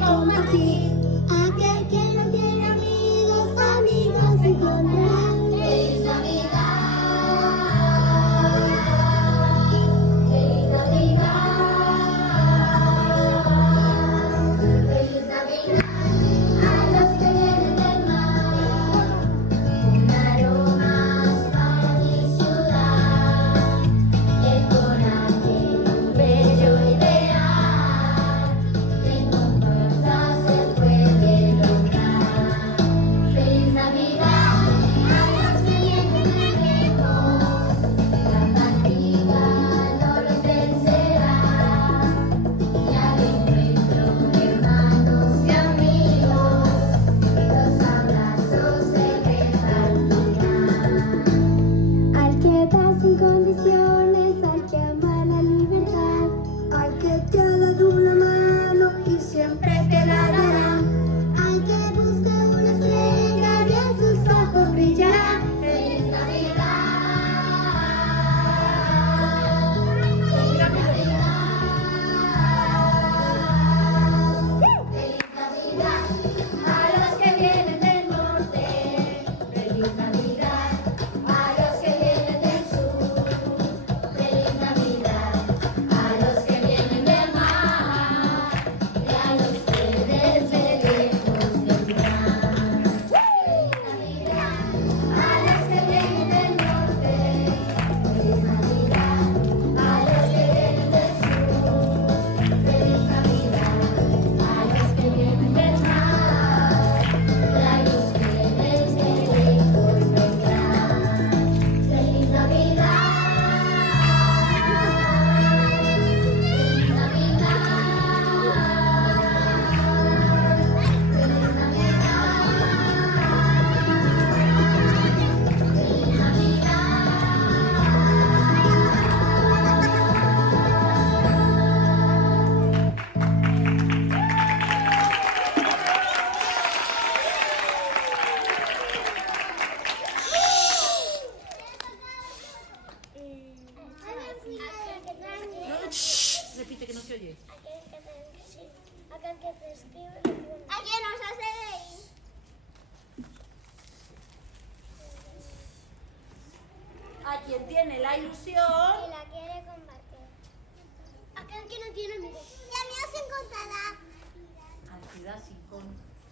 compartir. Aquel que no tiene amigos, amigos encontrará. ¡Feliz Navidad! ¡Feliz Navidad! ¡Feliz Navidad! A los que vienen del mar, un aroma para mi ciudad, el coraje bello ideal, que con fuerza se puede lograr. Feliz Navidad a los que vienen de lejos, la fatiga no los vencerá, y al encuentro de hermanos y amigos, los abrazos se repartirán. Al que da sin condiciones, al que ama la libertad, al que te ha dado una mano y siempre te la dará, al que busca una estrella y en sus ojos brillará. ¡Feliz Navidad! ¡Feliz Navidad! ¡Feliz Navidad! A los que vienen del norte, feliz Navidad. A los que vienen del sur, feliz Navidad. A los que vienen del mar, y a los que desde lejos vendrán. Feliz Navidad. A los que vienen del norte, feliz Navidad. A los que vienen del sur, feliz Navidad. A los que vienen del mar, y a los que desde lejos vendrán. Feliz Navidad. Feliz Navidad. Feliz Repite que no se oye. Aquel que te escribe, ¿a quién nos hace reír? A quien tiene la ilusión. Y la quiere compartir. Aquel que no tiene amigos. Y amigos encontrará. Al que da sin con.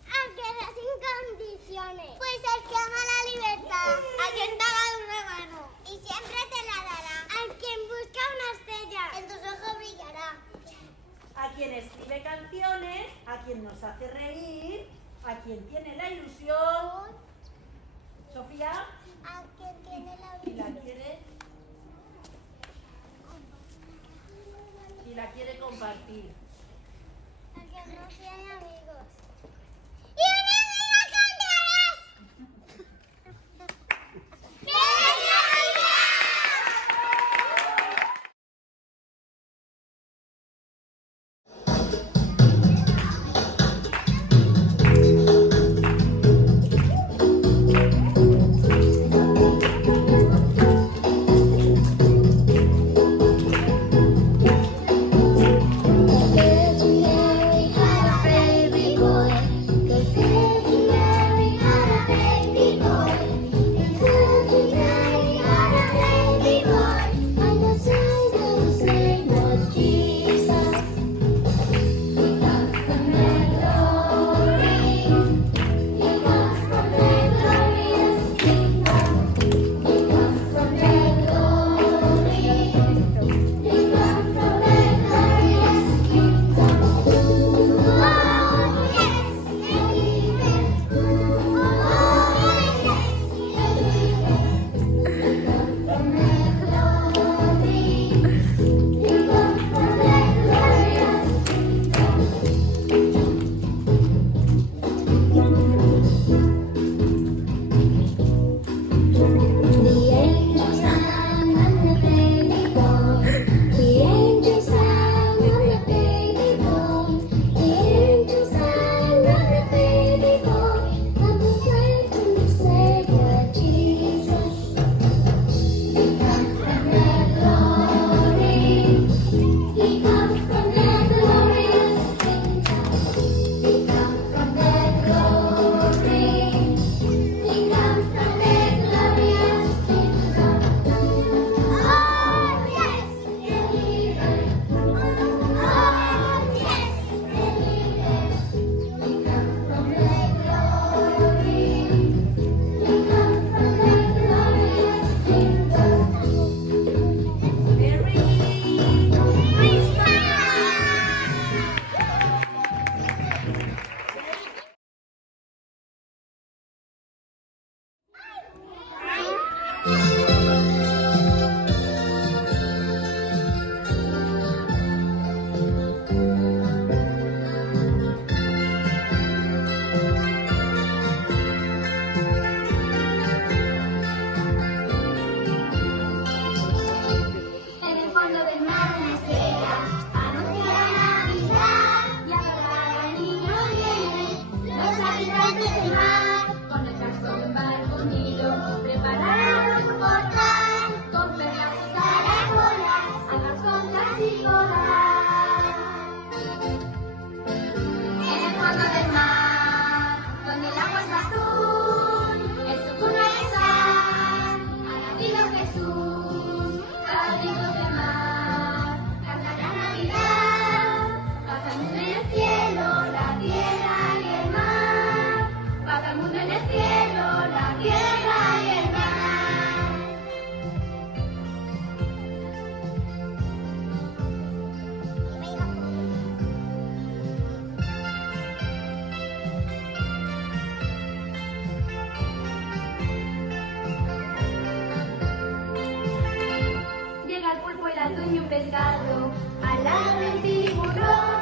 Al que da sin condiciones. Pues el que ama la libertad. A quien te da una mano. Y siempre te la dará. Al quien busca una estrella. En tus ojos brillará. A quien escribe canciones, a quien nos hace reír, a quien tiene la ilusión. Sofía, A quien tiene la si la quiere. Si la quiere compartir. A quien no tiene amigos. ¡Y una amiga encontrarás! ¡Feliz Navidad! volar el tiburón.